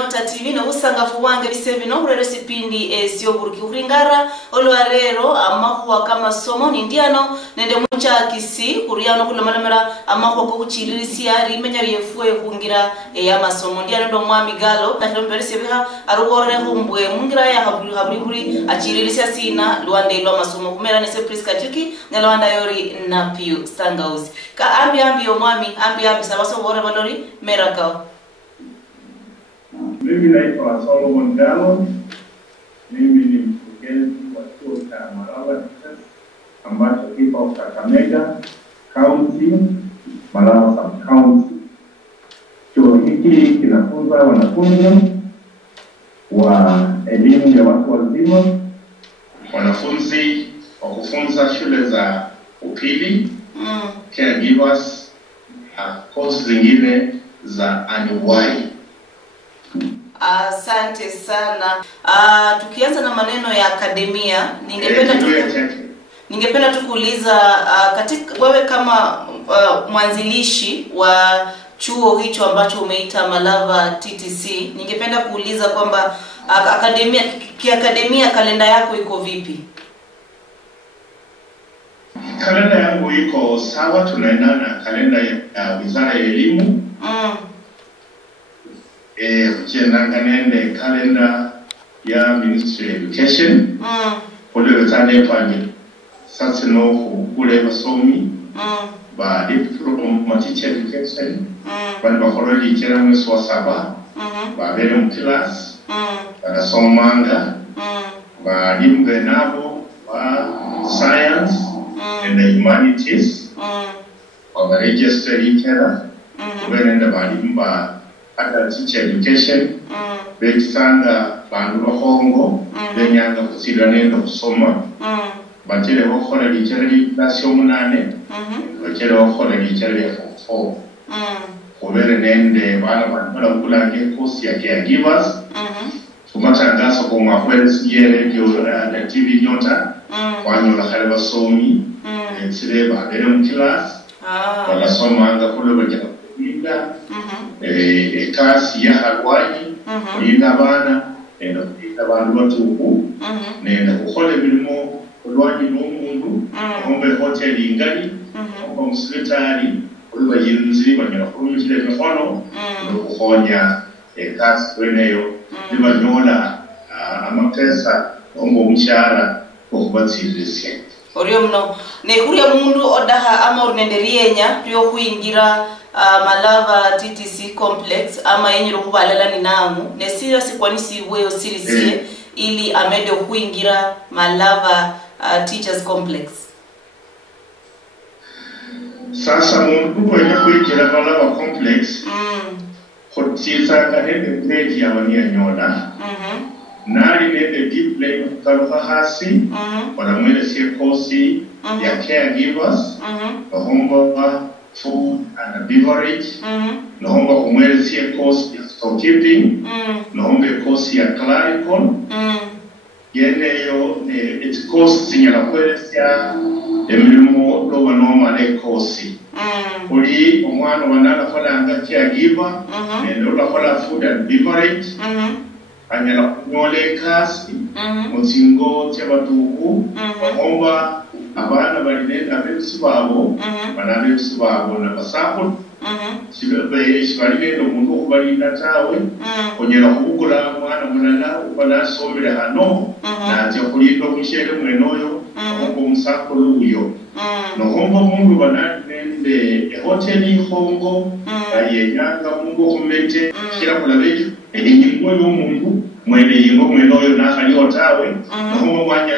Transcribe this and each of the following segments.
Nyota TV no usangafu wange bisebi no kurere sipindi sio buruki uringara olwarero amahuwa kama somo nindiano nende mucha kisi kuriano kulomalemera amahuwa ko kuchirisia rimenya ryefuye kungira ya masomo ndiano ndo mwami Galo na sebiha arugorere humbwe mungira ya haburi achirisia sina luande lo masomo kumera nese priska tiki na luanda yori na piu sangauzi ka ambi omwami ambi sabaso bore balori merakao. Mimi naitwa Solomon Galo. Mimi ni mkurugenzi wa chuo cha Malava ambacho kipo Kakamega County, Malava Sub County. Chuo hiki kinafunza wanafunzi wa elimu ya watu wazima, wanafunzi wa kufunza shule za upili, caregivers, course zingine za anuwai. Asante sana. Tukianza na maneno ya akademia, ningependa tu kuuliza katika wewe kama mwanzilishi wa chuo hicho ambacho umeita Malava TTC, ningependa kuuliza kwamba kiakademia kalenda yako iko vipi? Kalenda yangu iko sawa, tunaendana na kalenda ya Wizara ya Elimu. Nende kalenda ya Ministry of Education. Kule wetane panye sasa no kule basomi ba diploma teacher education ba bakoro teacher mwezi wa 7 ba bere mu class ba somanga ba dimbe nabo ba science and the humanities ba register teacher bere ba dimba ada teacher education bekisanga bandu bahongo benyanga kusira nendo kusoma batele bakora lichari class yo 8 batele bakora lichari ya 4 kubere nende bana bana kulange course ya caregivers tumatangazo kwa mwezi yele ndio na TV Nyota wanyola khale basomi tsireba bere mu class wala soma anga kule bajja kulinda kasi ya halwani kulinda bana nenda kulinda bandu batuku nenda kukhole bilimo olwani n'omundu ombe hotel ingali ombe musitari kuliba yinziri banyala kulumikira emikono n'okukhonya kasi weneyo libanyola amapesa ombe omukyala okubatsiririsia Orio mno nekuria mundu odaha ama ornenderienya tuyo kuingira Malava TTC complex ama yenye kubalala ni nangu nesira sikwanisi wewe sirisie ili amede kuingira Malava teachers complex. Sasa mundu wenye kuingira Malava complex kutiza kanende grade ya wania Nyota nari nende display karuka hasi wanamwele siye kosi ya caregivers wahomba food and beverage wahomba kumwele siye kosi ya storekeeping wahomba kosi ya clerical yeneyo iti kosi zinyala kwele siya emilimo loba nomale kosi uli omwana wanala kola anga caregiver nende ula kola food and beverage anyala kunyole kasi muzingo cy'abatuku bahomba abana barinenda abesibabo banabesibabo na basako sibe shibarinenda umuntu kubarinda tawe konyera kubugula mwana munana ubana somera hano naje kulindo kushele mwenoyo ngo musako luyo no hombo mundu banande hoteli hongo ayenyanga mungu kumete kila kulabeje enyingo y'omuntu mwene yingo mwenoyo nakaliho tawe no mwanya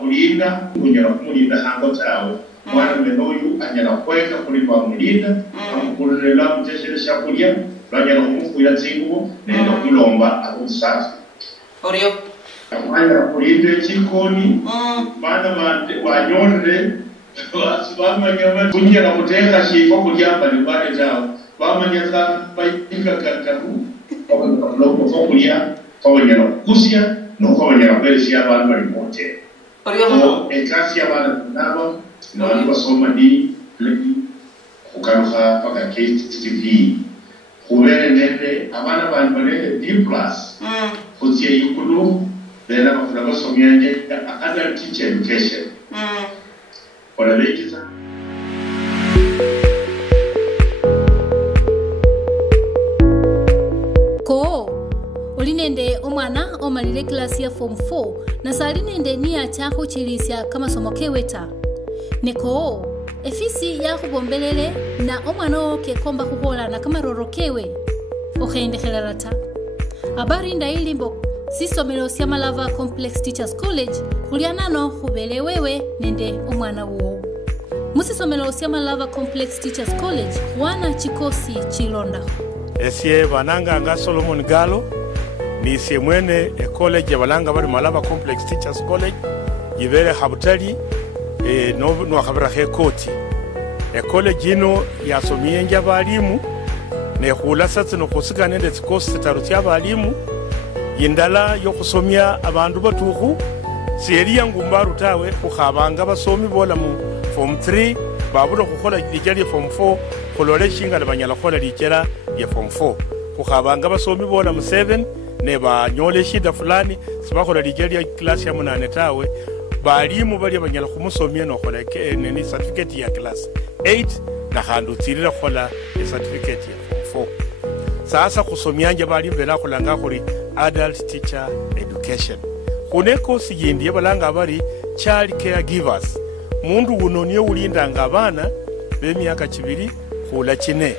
kulinda kunyera kumulinda hango tawe mwana mwenoyo anyala kweka kulipa mulinda amukulera muteshele shakulya banyala kumufuira zingubo nenda kulomba akusafi Orio mwana kulinda chikoni bana banyonde basibamanya kunyera kuteka shifo kulyamba libale tawe bamanya za bayika kakaru loko fokulia fawanyala kusia no fawanyala kwelisia abantu bali mote Orio ekasi y'abana nabo n'abantu basoma di kukaruha paka KTV Ubere nende abana bantu banende D+. Kutia yikulu bena bafuna somyanje adult teacher education. Ona lekiza. Ko olinende omwana omalile klasi ya form 4 na salinende niya chako chilisya kama somo keweta. Neko efisi ya kubombelele na omwana oke komba kuhola na kama rorokewe okende helalata. Habari nda ilimbo sisomelo sya Malava Complex Teachers College kulianano hubele wewe nende omwana uo. Musisomelo sya Malava Complex Teachers College wana chikosi chilonda. Esie bananga nga Solomon Galo ni sie mwene college ya balanga bali Malava Complex Teachers College yibere habutali no akabira koti college ino yasomyenje abalimu ne khula satse no kusika nende tsikosi taruti abalimu yindala yo kusomya abantu batuhu sieriya ngumbaru tawe kukhabanga basomi bola mu form 3 babulo kukhola lijali form 4 kolole shinga labanyala khola lijera ya form 4 kukhabanga basomi bola mu 7 ne banyole shida fulani sibakhola lijali ya class ya 8 tawe balimu bali abanyala kumusomya no khola ni certificate ya class 8 na khandu tsirira khola certificate ya form 4 sasa kusomyanja balimu bela khulanga khuri adult teacher education kuneko siyindi yabalanga bali child caregivers mundu uno niyo ulindanga abana b'emyaka 2 khula 4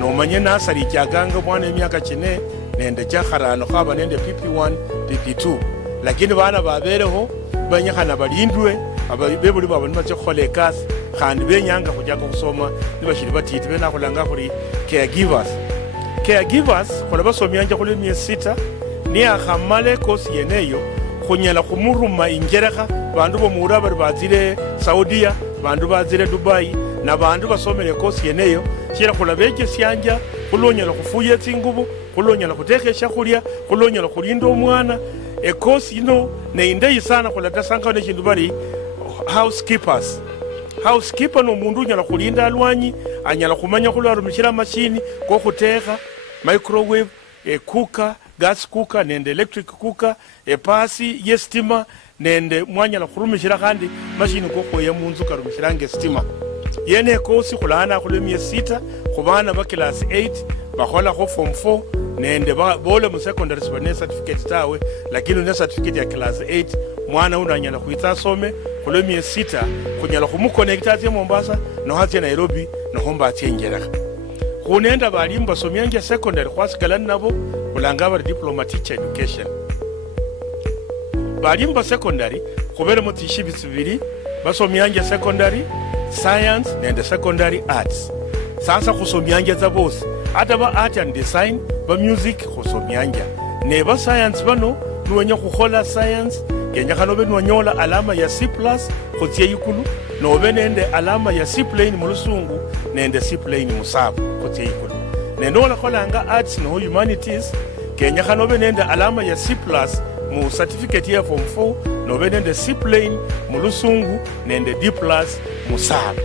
nomanye nasari kyaganga mwana emyaka 4 nende kyakharano khaba nende PP1 PP2 lakini bana babereho banyakhana balindwe abebuli babo nibatse khola ekasi khandi benyanga kujja kusoma nibashiri batiti bena khulanga khuri caregivers khola basomyanja khule myezi 6 ni akhamale kosi yeneyo khunyala khumuruma injerekha bandu bomura bari bazire Saudia bandu bazire Dubai na bandu basomele kosi yeneyo kira khulabeje syanja khulonyala khufuya tsingubu khulonyala khutekhesha khulya khulonyala khulinda omwana kosi ino ne indei sana khulatasanga ne kindu bari housekeeper no mundu nyala khulinda alwanyi anyala khumanya khulwarumishira machine ko khutekha microwave cooker gas cooker nende electric cooker pasi yestima nende mwanya la khurumishira khandi machine ko khoya munzu karumishira nge stima yene kosi khulana khulemiye 6 khubana ba class 8 bakhola kho form 4 nende bole mu secondary school certificate tawe lakini ne certificate ya class 8 mwana unanyala khuitsa some khulemiye 6 khunyala khumuconnecta ate Mombasa no hati Nairobi no homba atyengeraka khunenda balimu basomyanje secondary khwasikala nabo ulanga bari diploma teacher education balimu ba secondary khubere mu tishibitsi bibiri basomyanje secondary science and secondary arts sasa khusomyanje za bose ata ba art and design ba music khusomyanje ne ba science bano nuwenya khukhola science kenya khanobe nwanyola alama ya C+ khotie yikulu nobe nende alama ya C plain mu lusungu nende C plain mu sabu khotie yikulu nenola kholanga arts no humanities kenya khanobe nende alama ya C+ mu certificate ya form 4 nobe nende C plain mu lusungu nende D+ mu sabu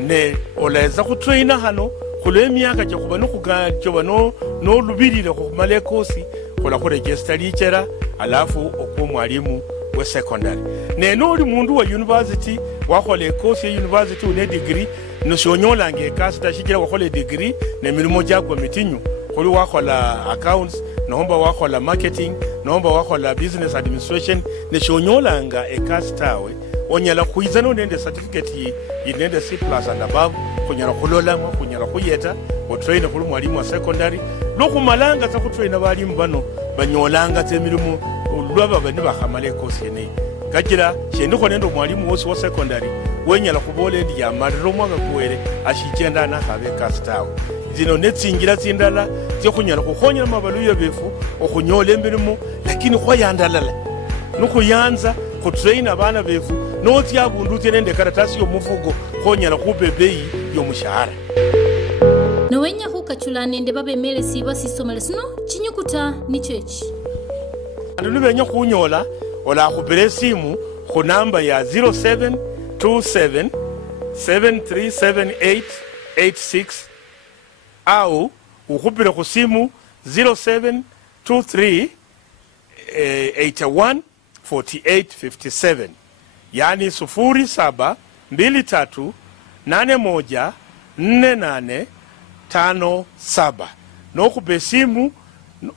ne oleza kutraina hano khule myaka kye kuba nokugajjoba no lubirire khumale kosi khola khu register lichera alafu okwo mwalimu we secondary neno oli mundu wa university wakhola course ya university une degree no shonyola nge kasi tashikira wakhola degree ne milimo jagwa mitinyu khuli wakhola accounts nomba wakhola marketing nomba wakhola business administration ne shonyola nga kasi tawe onyala khuiza no nende certificate nende C+ and above kunyala khulola kunyala khuyeta o trainer khuli mwalimu wa secondary lokumalanga za kutraina balimu bano banyolanga temilimo lwaba bani bakhamale course yene kajira shendikho nendo mwalimu wose wa secondary wenyala khubola ndi ya mariro mwanga kuwere ashikenda na khabe kastawo zino netsingira tsindala tse khunyala khukhonya mabaluyo befu okhunyola emilimo lakini khoyandalala nokhuyanza khutraina abana befu noti abundu nende karatasi yo mufugo khonyala khubebei yo mushahara nowenya khukachula nende babemele siba sisomele sino chinyukuta ni chechi andu benya khunyola ola khubere simu khu namba ya 0727 737886 au ukhupile ku simu 0723 81 48 57 yani 0723 81 48 57 nokupe simu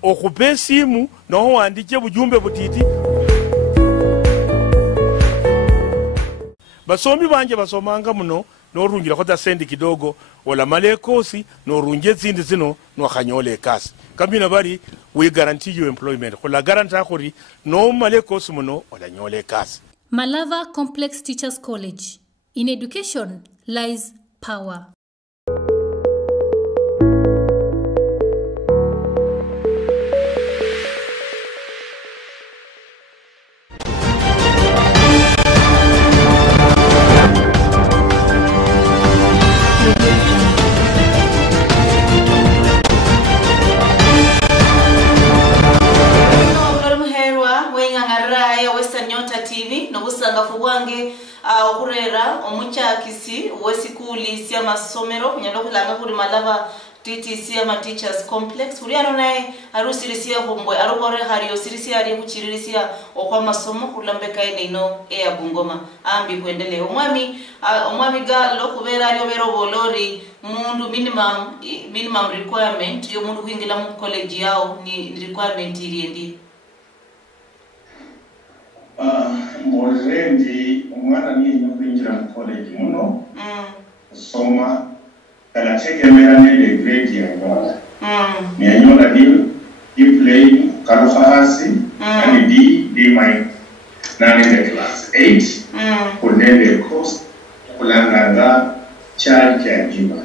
okupe simu no wandike bujumbe butiti basomi banje basomanga muno norungira ko sendi kidogo wala malekosi norunje zindi zino no khanyole kasi kamina bari we guarantee you employment kula garanta khuri no malekosi muno wala nyole kasi. Malava Complex Teachers College. In education lies power. Nyota TV nobusanga fubwange okurera omuchakisi wesikuli sia masomero kunyando kulanga kuri Malava TTC ama Teachers Complex uri ano naye arusirisia hombwe arukore hariyo sirisia ari kuchiririsia okwa masomo kulambeka ino ya Bungoma ambi kuendelea omwami Galo kubera ari obero bolori mundu minimum requirement yo mundu kuingila mu college yao ni requirement iri Morendi umwana ni kwinjira mu college muno soma kanategemera ne grade ya ngala ni anyola di play karufa hasi and D minor na ne class 8 kunende course kulanga child caregiver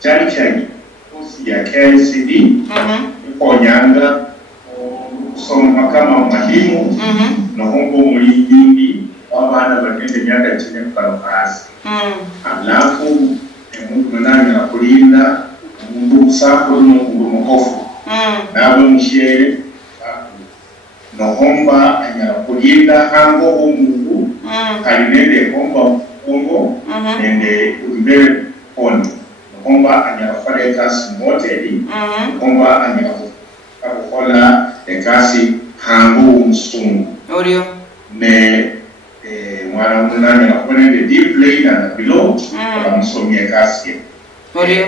child caregiver ya KCD onyanga soma kama mwalimu no hongo mulindi abana bagende myaka chine kukarasi alafu mundu nani akulinda mundu usako mundu mukofu nabo mushere no anyara kulinda hango umundu kalinende homba hongo nende umbere on homba anyara fare kasi moteli homba anyara kukola ekasi hango umsungu Orio ne mwana munanya na kubonende deep play na below kwa msomia kasi Orio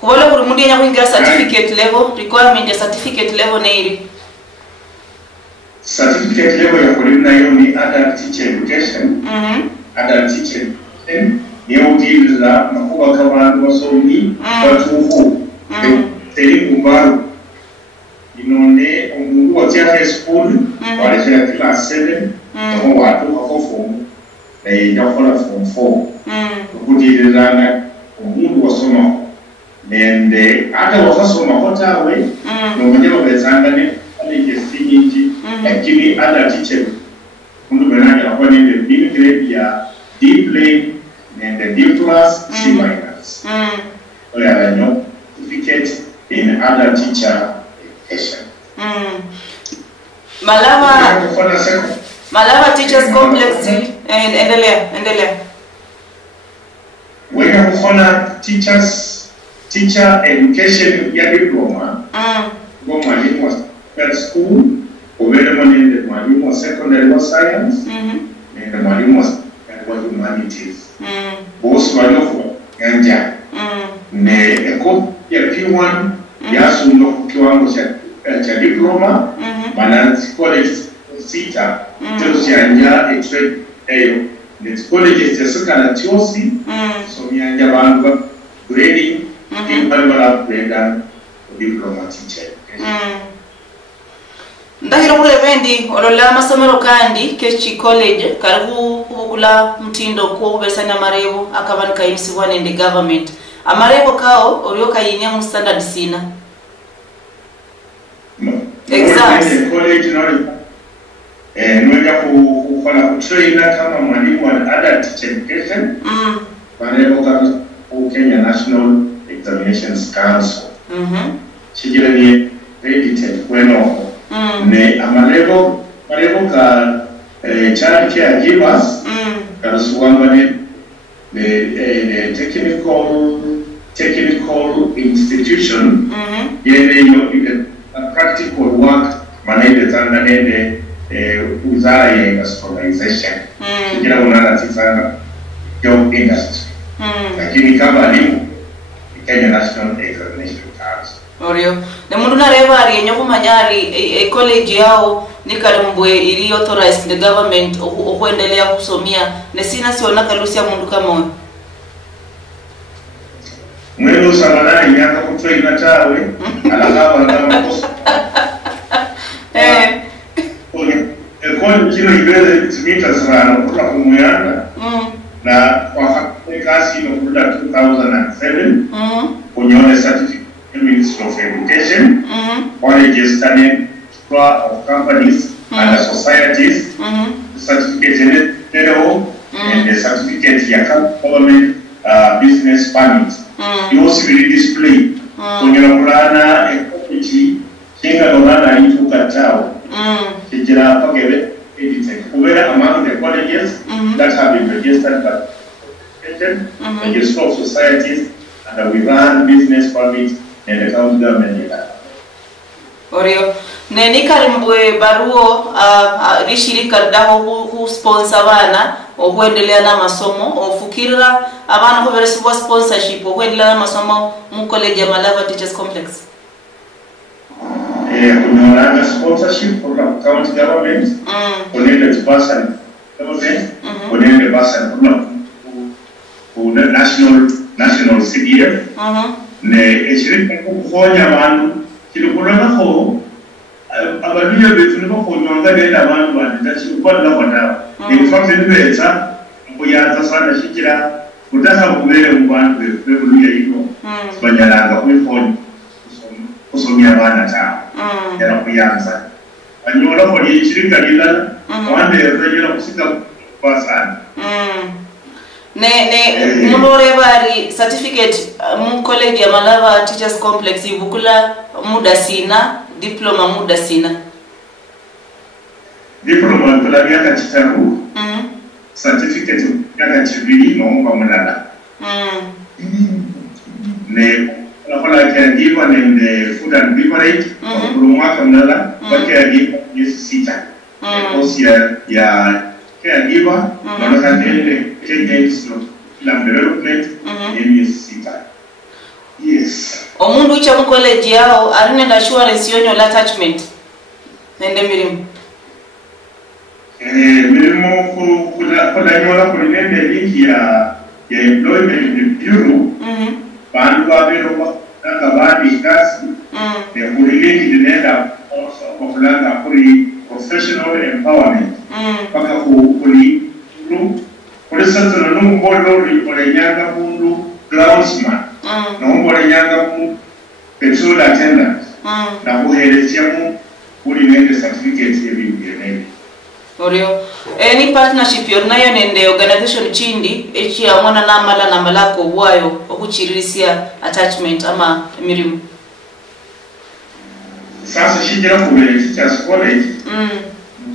kubola kuri mundi nya kuingira certificate level requirement ya certificate level ne iri certificate level ya kulimna hiyo ni adult teacher education adult teacher education ni udila makuba kama wasomi watu huu elimu bado inone omundu wa high school wale ya class 7 kwa watu wako form na yakola form 4 kudirana omundu wasoma nende hata wasoma hotawe no mwenyewe bezangane ali gestinji lakini ada teacher mundu benanya kwa nende B grade ya D plane nende D plus C minus wale anyo certificate in other teacher education. Malava Teachers Complex endelea. Wewe unafanya teacher education ya diploma. Kwa mwalimu wa school, wewe mwalimu wa secondary wa science, na mwalimu wa humanities. Both walio ganja. Ne eko ya P1 ya sundo kiwango cha diploma bana college sita tusianja extract ayo ne college tesaka na tiosi so mianja bantu grading impalbala grade diploma teacher ndahiro kule bendi olola masomero kandi kechi college karibu kubukula mtindo ko kubesana marebo akabanika imsiwana in the government amarebo kao orioka yinya mu standard sina exams college nwenda kufanya trainer kama mwalimu wa adult teacher education marebo kama Kenya National Examinations Council shigira ni accredited kweno ne amarebo ka child care givers karasuwanga ne technical technical institution, you can practical work, manende tanga nende wizara ya industrialization. Kila unana tizanga job industry. Lakini kama alimu Kenya National Examination Council. Orio. Ne mundu na reva ari enyo kumanyari college yao ni karimbwe ili authorized the government okuendelea kusomia ne sina siona kalusi ya mundu kama wewe. Mwendo samana nyaka kutrain na tawe alakaba ndama kosa. Kwa kilo ibele timita sana kwa kumuyana na kwa kasi no kuda 2007 kunyone certificate Ministry of Education on registering of companies and societies certificate in and the certificate ya government business permit you also will display kunyona equity kinga dona into katao kijira pakebe editing where among the colleges that have been registered by register of societies and we run business permits and the county government. Orio neni karimbwe baruo rishirika daho ku sponsor bana okuendelea na masomo ofukira abana ko receive sponsorship okuendelea na masomo mu college ya Malava Teachers Complex. Kuna sponsorship for the county government, connected to person government, connected person for national CDF. Ne shirika kufanya abantu kilikulana ko abadunya betu no ko nyanga nenda abantu banditachi kwanda kwanda in fact ndibeza kuyanza sana shikira kutaka kubere mu bantu bebunya iko banyalanga kwifoni kusomya abana ta era kuyanza anyola ko shirika lila wande rejela kusika pasana ne munore bari certificate mu college ya Malava Teachers Complex ibukula muda sina diploma muda sina diploma kula miaka 3 certificate miaka 2 no mulala ne la caregiver and the food and beverage mwaka mulala caregiver yes sita course ya caregiver na kandele changes no development yes sita yes omundu ucha mu college yao arinenda assurance yonyo la attachment nende mirimu mirimu kula nyola kulinende link ya employment bureau bandu babero bakabadi kasi ne kulilink dinenda also kulanga kuri professional empowerment paka kuli sasa no mbodo ri nyanga mundu groundsman no mbodo nyanga mundu petrol attendant na kuhelezia mu kuli nende certificate yebi Orio any partnership yonayo nende organization chindi echi ya mwana namala na malako bwayo okuchiririsia attachment ama mirimu sasa shijira kubere teachers college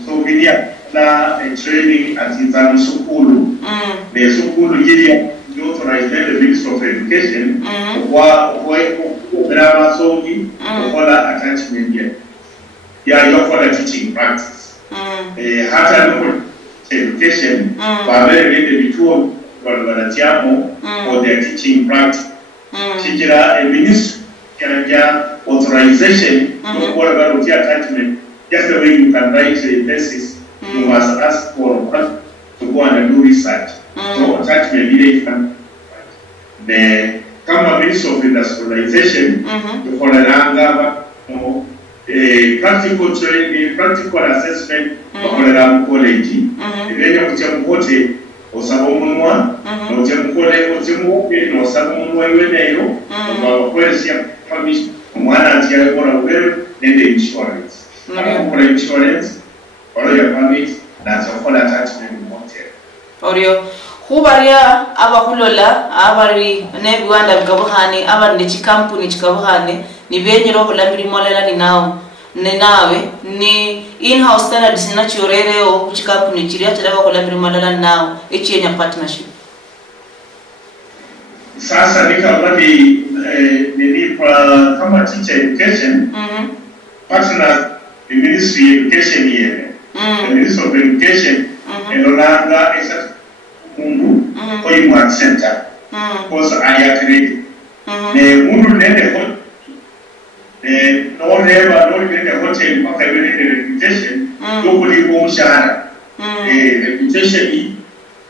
so bidia na training at sukulu the sukulu yiri authorized the Ministry of Education wa drama sogi okola attachment ya yokola teaching practice hata local education babere the vituo wanatiamo for their teaching practice shijira a ministry ya authorization okola about attachment just the way you can write a thesis you must ask for to go and do research. So attachment really can the kama Ministry of Industrialization to follow practical training, practical assessment for college. Then you can go to Osabomunwa, no Temkole, Otimu, no Sabomunwa, no Question Commission, one and the other, then the insurance. For insurance. Or your permit that's a full attachment motel. Orio hubaria abakulola abari nebiwanda bikabuhane abandi chikampuni chikabuhane ni benye roho la mirimo lela ni nao ne nawe ni in-house standards na chiorere o chikampuni chiri atadaba ko la mirimo lela nao echienya partnership sasa nikabadi nilipa kama teacher education partner the ministry education here the ministry of education elonanga esa mundu kwa imwa center kosa ayakredi ne mundu nende ho no nende hotel mpaka iwe nende reputation yokuli kwa mshahara reputation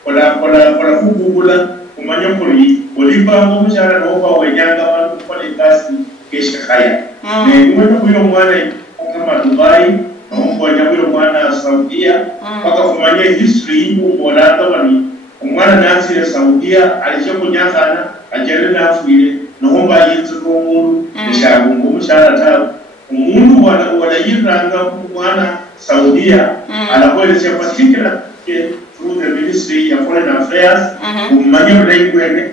kola kugugula kumanya kuri olipa mu mshahara no kwa wenyanga abantu kwa kasi kesha haya ne kuyo mwana kama Dubai mmoja huyo mwana Saudia mpaka kumanya history hii mbolanda wani umwana nansi Saudia alichokunyakana ajere nafuile nomba yinzo n'umuntu nishagungu umushara tawe umuntu wala yiranga mwana Saudia anakweleza particular through the ministry of foreign affairs umanya ulaikwene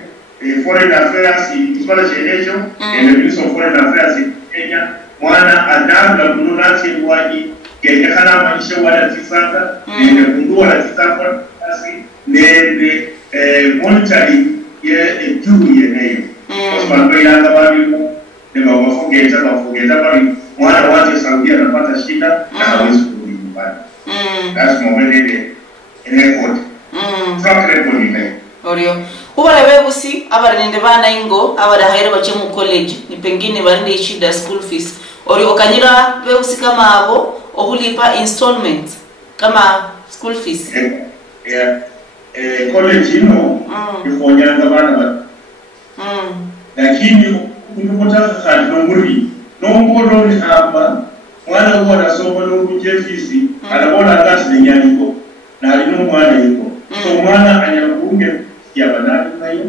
foreign affairs iswala chenecho and the ministry of foreign affairs in Kenya mwana adamla kununasi waji kenya kana maisha wala tisanga nende kundu wala tisanga kasi nende monetary ye juu ye nayo kwa sababu yanga bali ndio wafungeza bali mwana waje Saudia anapata shida na hawezi kurudi nyumbani that's more in effort track record ni Orio. Kubara bebusi abari nende bana ingo abari haira bache mu college ni pengine barinde shida school fees. Orio okanyira bebusi kama abo ohulipa installment kama school fees. College ino ifonyanga bana ba. Lakini unapotaka kadi nomboro ni hapa mwana uko anasoma n'ubuje fees anabona ngati nenyandiko na alino mwana yuko. So mwana anyakunge ya banali nayo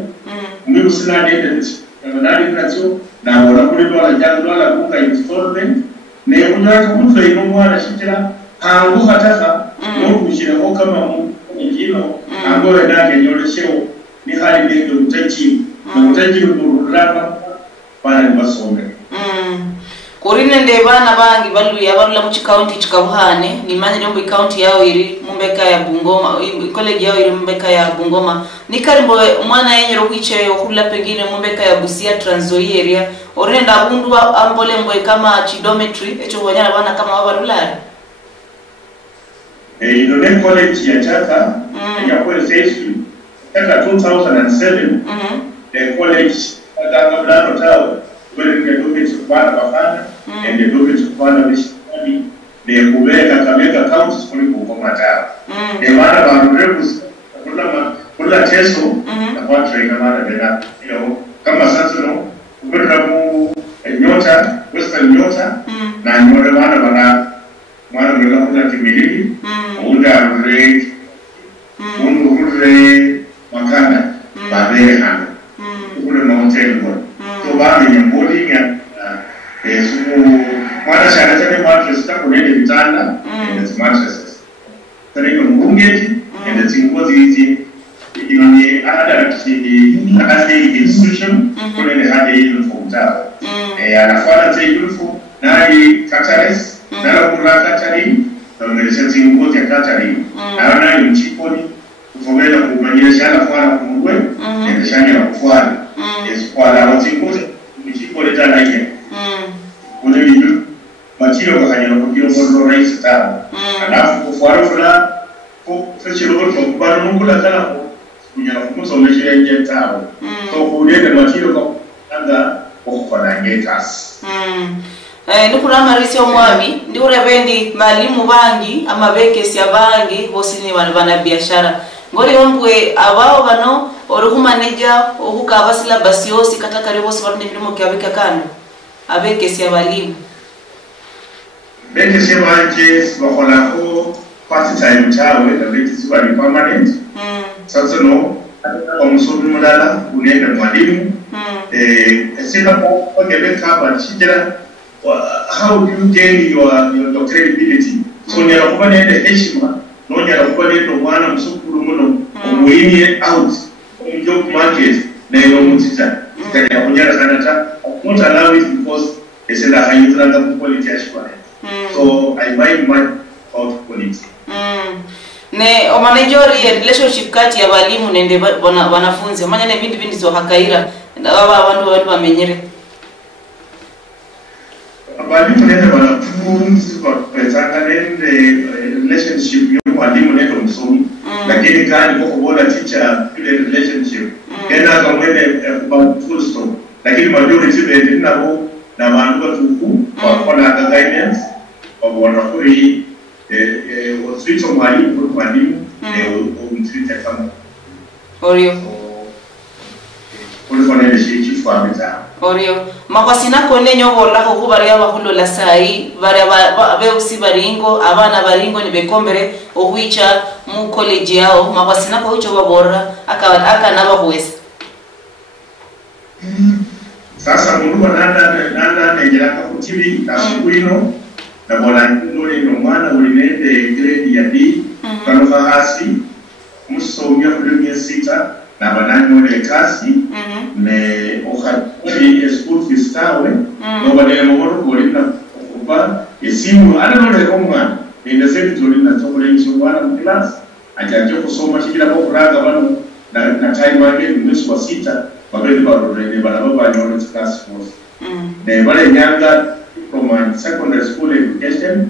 mimi usina date ya banali nacho na wala kule dola jangu dola kunga installment ne kunyaka kumutwe ino mwana shitira hangu hataka no kushira ko kama mu ngino angore dake nyoleshewo ni hali ndio mtachi na mtachi kururaba bana basombe Kurine nde bana bangi baluya barula mu county chikabuhane ni manye nombo county yao iri mumbeka ya Bungoma college yao iri mumbeka ya Bungoma ni karimbo mwana yenye rokiche okula pengine mumbeka ya Busia Trans Nzoia area orenda bundu ambole mbwe kama chidometry echo wanyana bana kama wabalulari ino college ya Chaka ya kwa sesi Chaka 2007 the college adanga blano tao where the documents of Bafana and the documents of Bafana Vishani, they kubeka kameka counts kuli kukomata. The mana barurebus kula teso na kwa trade mana bena, kama sasa no kubeka mu Nyota, Western Nyota na nyore mana bena kula timiliki, unda rate, unda makana babere hano, kule na hotel kwa. So bado nyamboli ya mwana shara chane mattress ta kunende vitanda and the mattresses. Taniko ngungeti and the tingozi hizi ni ada akasi institution kunende hadi uniform tao. Anafanya te uniform na catering na kula catering na mresha tingozi ya catering na mchiponi kufomela kumanyia shara kwa kumwe and shanya na kufuata. Kwa la watingozi mchiponi tana yeye. Unelidu matiro kwa kanyana kukiro mwono raisi tao alafu kufuara fula fechilo kwa kubano mungula kana kunyana kumusa umeshe ya nje tao so kuudende matiro kwa kanda kufana ngetas nukuna marisi wa mwami ndi urebendi malimu bangi ama bekesi ya bangi bosini wana biashara ngori ombwe abao bano oruhu manager ohuka abasila basiosi kataka ribosi barunde milimo kiabeka kando abekesi ya balimu bekesi banje bakola ko part time tawe da bekesi bali permanent sasa no omusomi mulala unenda mwalimu sina ko ngebeka bachijira how do you gain your credibility so nyala kuba nende heshima no nyala kuba nende mwana musukuru muno umwinye out in job market na yo mutita kaya kunyala sana ta not allow it because it's in the high quality ashwara so I mind much about quality ne o manager relationship kati ya walimu nende wanafunzi manya ne bindi so hakaira ndaba abantu bamenyere abalimu nende banafunzi bapezanga nende relationship y'omwalimu nende omusomi lakini kandi kokubona teacher ile relationship ena kamwene full stop lakini majority bende nabo n'abantu batuku bakola guidance babona kuri oswitch omwalimu kuri mwalimu omutreat kama Orio Olifanya ile chifameza Orio makwasina kone nyobola ko kubari abahulola sai bari abeusi baringo abana baringo ni bekombere owicha mu college yao makwasina ko ucho babora aka nabahwesa sasa mundu nanda negera ka kutibi asubuino na bona ndole no mwana ulinende grade ya D kano hasi musomya kuri sita na banani ole kasi ne okati school fees tawe no badele momoto kolina okuba esimu ana nole komwa nende setu tolina tokole nchi mwana class ajaje kusoma kikira ko kuranga bano na time wake mwezi wa sita babeli barorene barababa nyone class force ne bale nyanga from secondary school education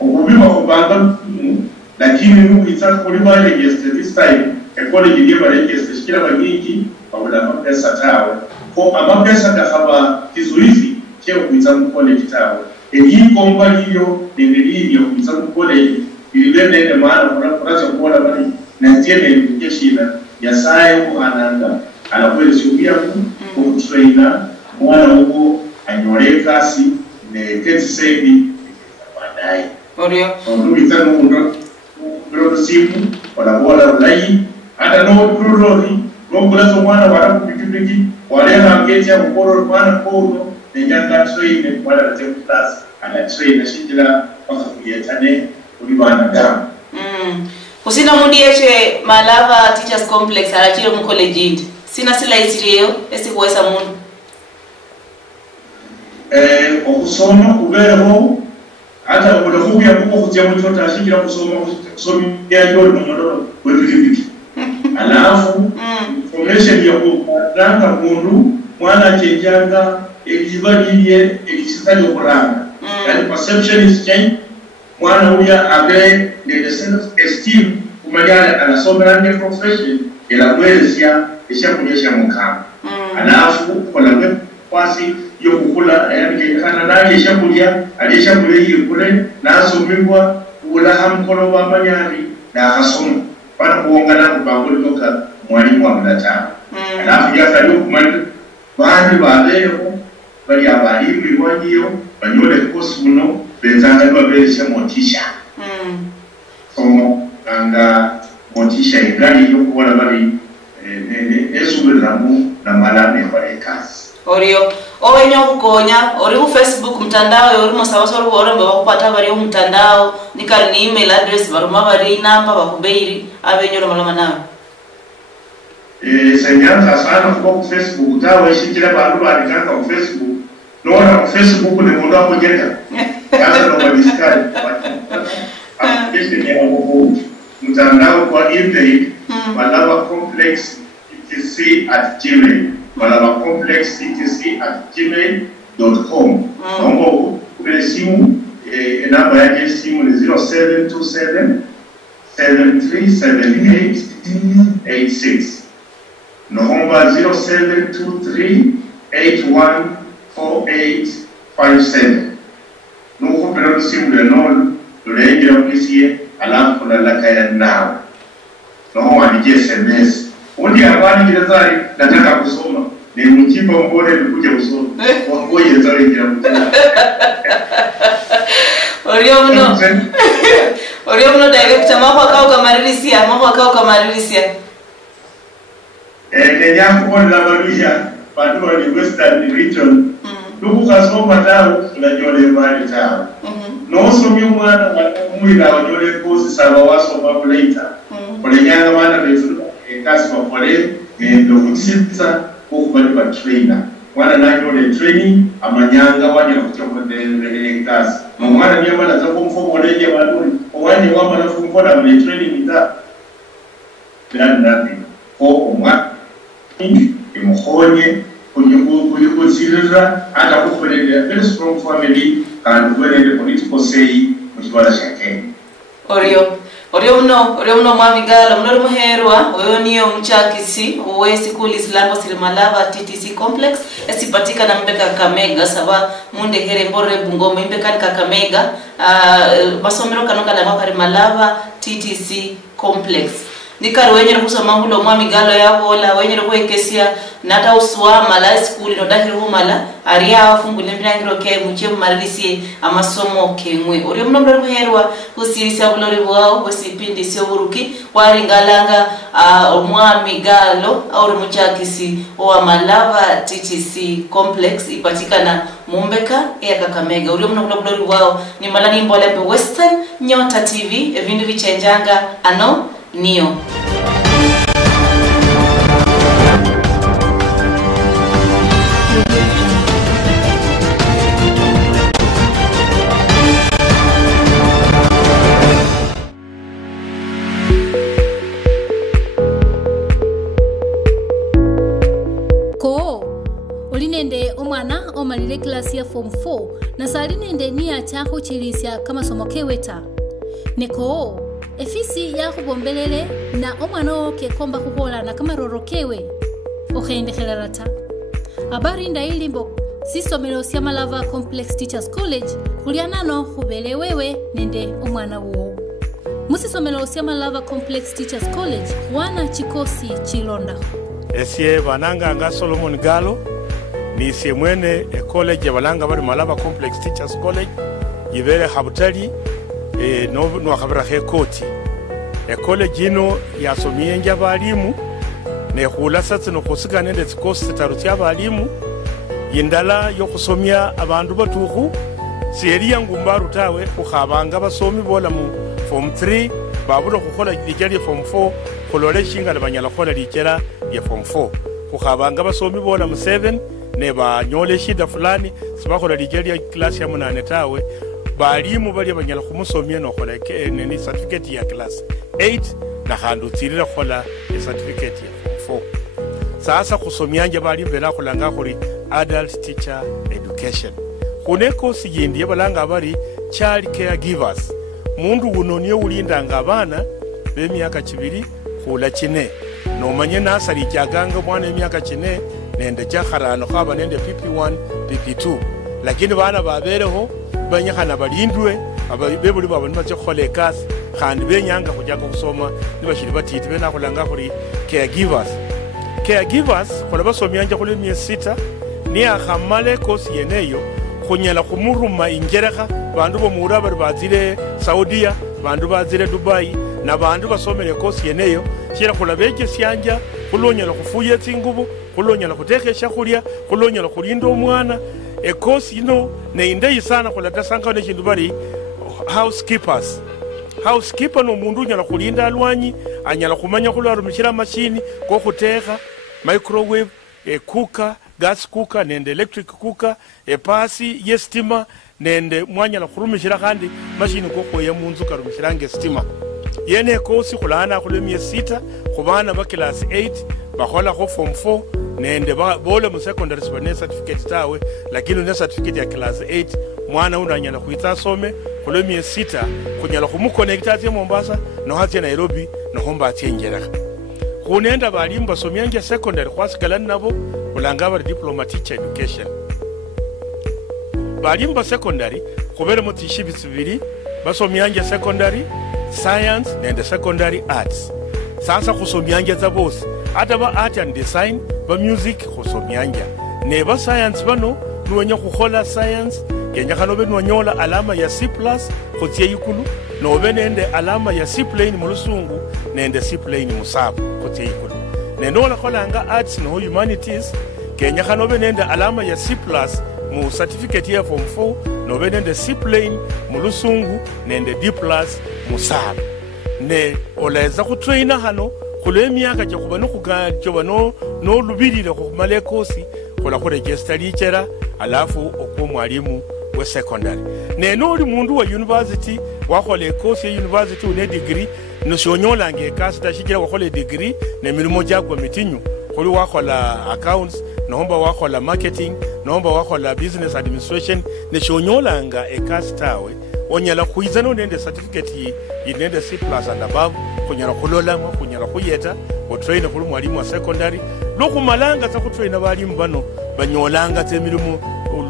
okubima kubanga lakini nuitsa kuli bale this time college ndiye barengeze shikira bagingi babula mapesa tawe ko amapesa kahaba kizuizi cyo kuitsa mu college tawe iyi komba liyo nindiriyo kuitsa mu college ilibende maana kuna kuona bali na tiene education ya sayo ananga anakwenda shubia ku trainer mwana huko anyole kasi ne TTC baadaye Orio ndio itano ndo simu wala bola ulai hata no kurori no kula so mwana wala kupikipiki wale na ngeti ya mkoro mwana kono ne nyanga train wala na temu class ana train shikila paka kuyetane ulibana damu kusina mundi yeche Malava Teachers Complex arachire mu college indi sina sila isiriyo esikuwesa mundu okusoma kubeho hata unakuya kuko kujia mtoto ashikira kusoma ya yoro mnyoro wepikipiki alafu information ya kupanga mundu mwana chenjanga elibaliye elisitaje kuranga yani perception is change mwana huya abe the sense of esteem kumaliana anasoma na profession ila mwezia ishakunyesha mkama alafu kwa kwasi yo kukula yani kana nali ishakulia alishakulia hiyo kule na asomibwa ula hamkolo wa manyari na akasoma bana kuongana kubanguli toka mwalimu wa mlata alafu ya saliyo kumali bandi baleo bali abalimu wangiyo banyole kosi muno bezanga baberesha motisha somo anga motisha ingali yo kuona bali esubiramu na malane kwa kasi Orio owenyo kukonya ori ku Facebook mtandao ori musabasoro borombe bakupata bari mu mtandao nikari ni email address baruma bari namba bakubeiri abenyo malama nawe senyanga sana ku Facebook tawe shikira bantu bari kanga ku Facebook nora ku Facebook ne mundu akogeta kaza no badiskai application ya mtandao kwa email Malava Complex TTC@gmail Malava Complex TTC@gmail.com Nombo kubele simu namba yake simu ni 0727 737886 Nomba 0723 814857 Nuko pero simu le non le ngira kisiye alafu na lakaya nao Nomba ni SMS Undi abani kirazari nataka kusoma ni mchimba mbone nikuja kusoma ngoje zari ngira mtana Orio mno director mako akao kamarisia Nenyaku la Luhya bantu wa Western region Nuku kasoma tao unajole mali tao No somi mwana mwila wajole kosi sawa waso babu later Kole nyanga wana bezu kasi wapole ndo kutisisa kukubali kwa trainer mwana nanyole training amanyanga wanya kuchokwa kasi mwana nyama na zako mfomo leje waduri wanye wama na fumfoda mle training ita bila nati ko mwana imuhonye children and a very strong family and very political say mutwala shake. Orio uno mwami Galo mnori muherwa oyo niyo mchakisi uwe sikuli Islambo Malava TTC complex esipatika na mbeka Kakamega saba munde here mbore Bungoma mbeka Kakamega basomero kanoka la mapari Malava TTC complex nikari wenyere kusoma hulo mwami Galo yabo la wenyere kuekesia nata uswa mala school no dakiri humala aria afungule mbirangiro ke muche marisi amasomo kemwe uri mnori muherwa usirisa bulori bwao bosipindi sio buruki waringalanga mwami Galo au muchakisi wa Malava TTC complex ipatikana Mumbeka ya Kakamega uri mnori bwao ni malani mbole pe Western Nyota TV evindu vichenjanga ano Nio. Ko olinende omwana omalile klasi ya form 4 na salinende niya chaho chilisya kama somo keweta neko efisi ya kubombelele na omwana oke komba kukola na kama rorokewe okhendekelarata habari ndailimbo sisomero sya Malava Complex Teachers College kulianano kubele wewe nende omwana wo musisomero sya Malava Complex Teachers College wana chikosi chilonda esie bananga nga Solomon Galo ni sie mwene college ya balanga bali Malava Complex Teachers College yibere habutali no khabira khekoti college ino yasomye nja balimu ne khula satse no khusika nende tsikosi taru tsya balimu yindala yo khusomya abandu batukhu seri yangu mbaru tawe kukhabanga basomi bola mu form 3 babula khukhola lijali form 4 khulole shinga labanyala khola lijala ya form 4 kukhabanga basomi bola mu 7 ne banyole shida fulani sibakhola lijali ya class ya 8 tawe balimu bali banyala khumusomya no khola ni certificate ya class 8 na khandu tsirira khola certificate ya form 4 sasa khusomyanja bali mbela khulanga khuri adult teacher education khuneko siyindi balanga bali child caregivers mundu uno niyo ulindanga abana b'emyaka 2 khula chine no manye nasari kyaganga mwana emyaka 4 nende chakharano khaba nende PP1 PP2 lakini bana babereho banyakhana balindwe abebuli babo nibache khole kasi khandi benyanga khujaka kusoma nibashiri batiti bena khulanga khuri caregivers khola basomyanja khule myezi 6 ni akhamale kosi yeneyo khunyala khumuruma injerekha bandu bomura bari bazire Saudia bandu bazire Dubai na bandu basomele kosi yeneyo shira khula beje syanja khulonyala khufuya tsingubo khulonyala khutekhesha khulya khulonyala khulinda omwana kosi ino ne indei sana khula tasanga ne chindu bari housekeeper no mundu nyala khulinda alwanyi anyala khumanya khulwarumishira machine ko khutekha microwave cooker gas cooker nende electric cooker pasi yestima nende mwanyala khurumishira khandi machine ko khoya munzu karumishira ngestima yene kosi khulana khule myezi 6 khubana ba class 8 bakhola ko form 4 nende bole mu secondary school certificate tawe lakini ne certificate ya class 8 mwana unanyala khuitsa some khule myezi 6 kunyala khumuconnecta tse Mombasa no hatse Nairobi no homba atse ngerekha khunenda balimu basomyanga secondary khwasikala nabo kulanga bari diploma teacher education balimu ba secondary khubere mu tishibitsi bibiri basomyanga secondary science nende secondary arts sasa khusomyanga za bose ata ba art and design ba music khusomyanga ne ba science bano nuwenya khukhola science kenya khano benwanyola alama ya C+ khutye yikulu no benende alama ya C plain mu lusungu nende C plain musabu khutye yikulu nendo la kholanga arts no humanities kenya khano benende alama ya C+ mu certificate ya form 4 no benende C plain mu lusungu nende D+ musabu ne oleza kutraina hano khule myaka kye kuba nokugajwa no lubirira khumale kosi khola khu register lichera alafu okwo mwalimu we secondary neno oli mundu wa university wakhola course ya university une degree no shonyola nge kasi tashikira wakhola degree ne milimo jakwa mitinyu khuli wakhola accounts nohomba wakhola marketing nomba wakola business administration neshonyolanga ekasi tawe onyala khuiza nonende certificate inende C+ and above kunyala khulolamo kunyala khuyeta otrain khuli mwalimu wa secondary lokumalanga za kutrain balimu bano banyolanga temilimu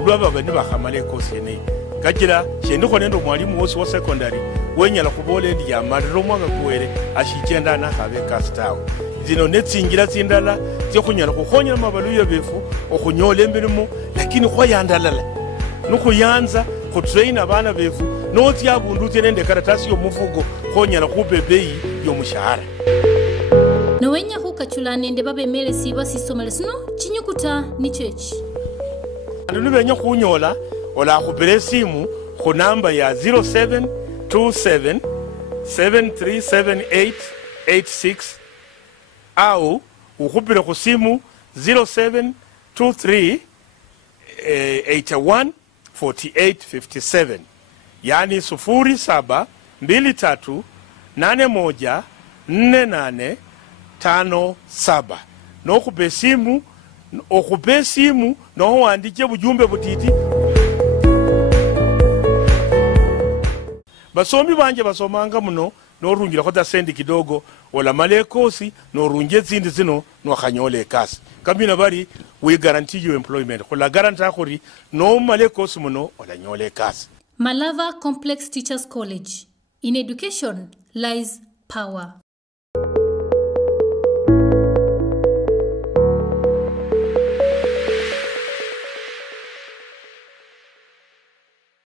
lwaba bani bakhamala ekosi yene kachira shendikho nende mwalimu wosi wa secondary wenyala khubola ndi yamaliro mwaka kuwere ashichenda nakhabe ekasi tawe zino netsingira tsindala tsikhunyala khukhonyela mabaluya befu okhunyola emilimu lakini khwayandalala nokhuyanza khutrain abana befu notya abundu tyenende karatasi yomufugo khonyala khupa beyi yomushahara nowenya khukachula nende babemelesi basisomelo sino chinyukuta ni chechi andu nibenya khunyola olakhupila esimu khunamba ya 0727 737886 au ukhupile khusimu 0723 81 4857 yani 0723814857 nokhupa esimu okhupa esimu nowandike bujumbe butiti basomi banje basomanga muno norungira khota sendi kidogo olamala ekosi norunje tsindi zino nokhanyola ekasi kamina bari we guarantee you employment khula garanta khuri nomala ekosi muno olanyola ekasi. Malava Complex Teachers College. In education lies power.